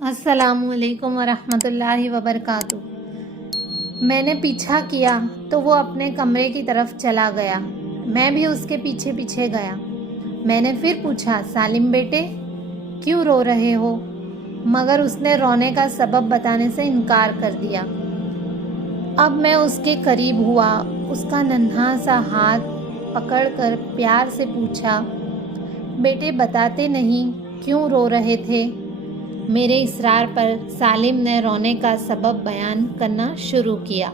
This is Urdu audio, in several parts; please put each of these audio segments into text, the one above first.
السلام علیکم ورحمۃ اللہ وبرکاتہ۔ میں نے پیچھا کیا تو وہ اپنے کمرے کی طرف چلا گیا۔ میں بھی اس کے پیچھے پیچھے گیا۔ میں نے پھر پوچھا، سالم بیٹے کیوں رو رہے ہو؟ مگر اس نے رونے کا سبب بتانے سے انکار کر دیا۔ اب میں اس کے قریب ہوا، اس کا ننھا سا ہاتھ پکڑ کر پیار سے پوچھا، بیٹے بتاتے نہیں کیوں رو رہے تھے؟ میرے اصرار پر سالم نے رونے کا سبب بیان کرنا شروع کیا۔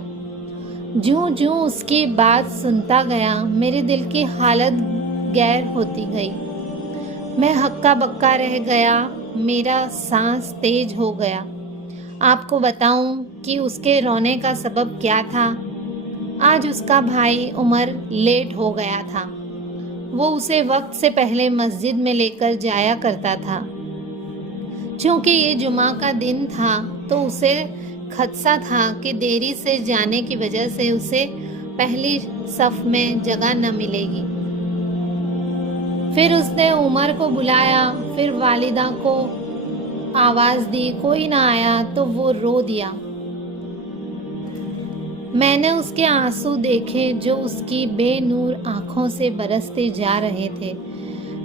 جوں جوں اس کی بات سنتا گیا، میرے دل کی حالت غیر ہوتی گئی۔ میں ہکا بکا رہ گیا، میرا سانس تیز ہو گیا۔ آپ کو بتاؤں کہ اس کے رونے کا سبب کیا تھا؟ آج اس کا بھائی عمر لیٹ ہو گیا تھا۔ وہ اسے وقت سے پہلے مسجد میں لے کر جایا کرتا تھا۔ چونکہ یہ جمعہ کا دن تھا تو اسے خدشہ تھا کہ دیری سے جانے کی وجہ سے اسے پہلی صف میں جگہ نہ ملے گی۔ پھر اس نے عمر کو بلایا، پھر والدہ کو آواز دی، کوئی نہ آیا تو وہ رو دیا۔ میں نے اس کے آنسو دیکھے جو اس کی بے نور آنکھوں سے برستے جا رہے تھے۔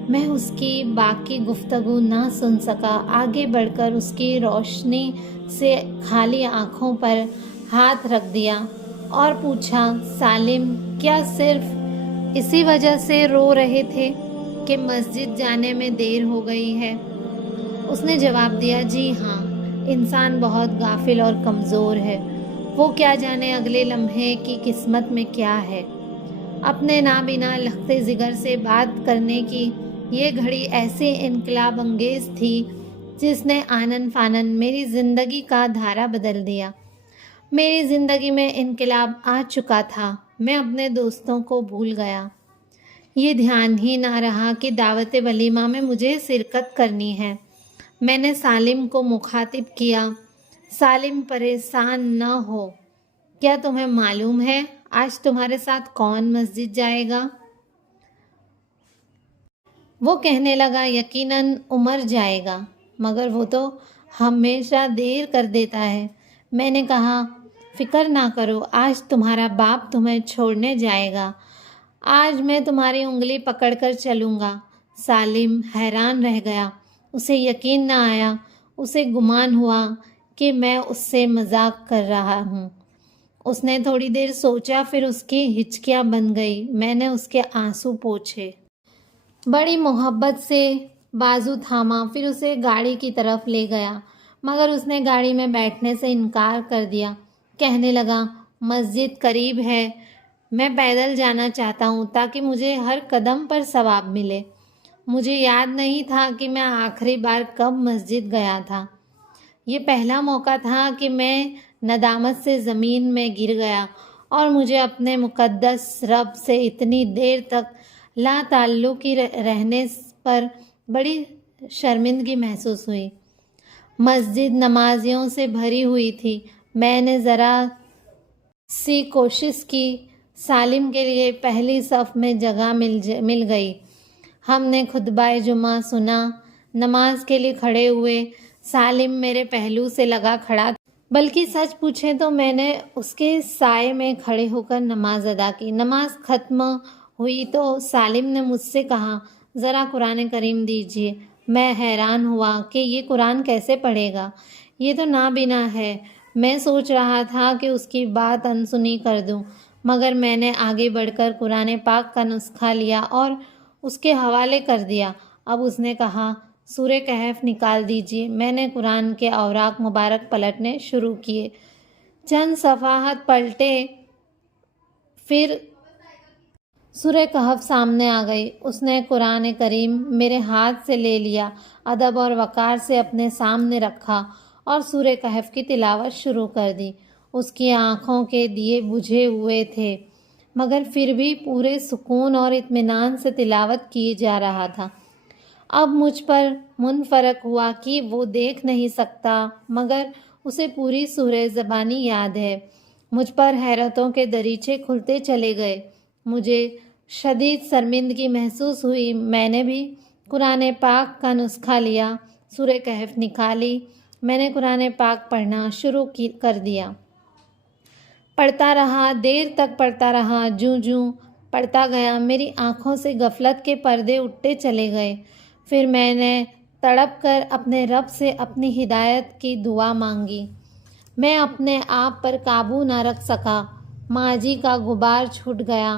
میں اس کی باقی گفتگو نہ سن سکا، آگے بڑھ کر اس کی روشنی سے خالی آنکھوں پر ہاتھ رکھ دیا اور پوچھا، سالم کیا صرف اسی وجہ سے رو رہے تھے کہ مسجد جانے میں دیر ہو گئی ہے؟ اس نے جواب دیا، جی ہاں، انسان بہت غافل اور کمزور ہے، وہ کیا جانے اگلے لمحے کی قسمت میں کیا ہے۔ اپنے نابینا لختے جگر سے بات کرنے کی یہ گھڑی ایسی انقلاب انگیز تھی جس نے آنن فانن میری زندگی کا دھارا بدل دیا۔ میری زندگی میں انقلاب آ چکا تھا، میں اپنے دوستوں کو بھول گیا۔ یہ دھیان ہی نہ رہا کہ دعوت ولیمہ میں مجھے شرکت کرنی ہے۔ میں نے سالم کو مخاطب کیا، سالم پریشان نہ ہو، کیا تمہیں معلوم ہے آج تمہارے ساتھ کون مسجد جائے گا؟ وہ کہنے لگا، یقیناً عمر جائے گا، مگر وہ تو ہمیشہ دیر کر دیتا ہے۔ میں نے کہا، فکر نہ کرو، آج تمہارا باپ تمہیں چھوڑنے جائے گا، آج میں تمہاری انگلی پکڑ کر چلوں گا۔ سالم حیران رہ گیا، اسے یقین نہ آیا، اسے گمان ہوا کہ میں اس سے مذاق کر رہا ہوں۔ اس نے تھوڑی دیر سوچا، پھر اس کی ہچکیاں بن گئی۔ میں نے اس کے آنسو پوچھے، بڑی محبت سے بازو تھاما، پھر اسے گاڑی کی طرف لے گیا، مگر اس نے گاڑی میں بیٹھنے سے انکار کر دیا۔ کہنے لگا، مسجد قریب ہے، میں پیدل جانا چاہتا ہوں تاکہ مجھے ہر قدم پر ثواب ملے۔ مجھے یاد نہیں تھا کہ میں آخری بار کب مسجد گیا تھا۔ یہ پہلا موقع تھا کہ میں ندامت سے زمین میں گر گیا اور مجھے اپنے مقدس رب سے اتنی دیر تک لا تعلقی رہنے پر بڑی شرمندگی محسوس ہوئی۔ مسجد نمازیوں سے بھری ہوئی تھی۔ میں نے ذرا سی کوشش کی، سالم کے لیے پہلی صف میں جگہ مل گئی۔ ہم نے خطبہ جمعہ سنا، نماز کے لیے کھڑے ہوئے۔ سالم میرے پہلو سے لگا کھڑا تھا، بلکہ سچ پوچھیں تو میں نے اس کے سائے میں کھڑے ہو کر نماز ادا کی۔ نماز ختم ہوئی تو سالم نے مجھ سے کہا، ذرا قرآن کریم دیجیے۔ میں حیران ہوا کہ یہ قرآن کیسے پڑھے گا، یہ تو نابینا ہے۔ میں سوچ رہا تھا کہ اس کی بات انسنی کر دوں، مگر میں نے آگے بڑھ کر قرآن پاک کا نسخہ لیا اور اس کے حوالے کر دیا۔ اب اس نے کہا، سورہ کہف نکال دیجیے۔ میں نے قرآن کے اوراق مبارک پلٹنے شروع کیے، چند صفحات پلٹے، پھر سورہ کہف سامنے آ گئی۔ اس نے قرآن کریم میرے ہاتھ سے لے لیا، ادب اور وقار سے اپنے سامنے رکھا اور سورہ کہف کی تلاوت شروع کر دی۔ اس کی آنکھوں کے دیے بجھے ہوئے تھے، مگر پھر بھی پورے سکون اور اطمینان سے تلاوت کی جا رہا تھا۔ اب مجھ پر منفرق ہوا کہ وہ دیکھ نہیں سکتا، مگر اسے پوری سورہ زبانی یاد ہے۔ مجھ پر حیرتوں کے دریچے کھلتے چلے گئے۔ مجھے شدید شرمندگی محسوس ہوئی۔ میں نے بھی قرآن پاک کا نسخہ لیا، سورہ کہف نکالی میں نے قرآن پاک پڑھنا شروع کر دیا۔ پڑھتا رہا، دیر تک پڑھتا رہا۔ جوں جوں پڑھتا گیا میری آنکھوں سے غفلت کے پردے اٹھتے چلے گئے۔ پھر میں نے تڑپ کر اپنے رب سے اپنی ہدایت کی دعا مانگی۔ میں اپنے آپ پر قابو نہ رکھ سکا۔ ماضی کا غبار چھوٹ گیا۔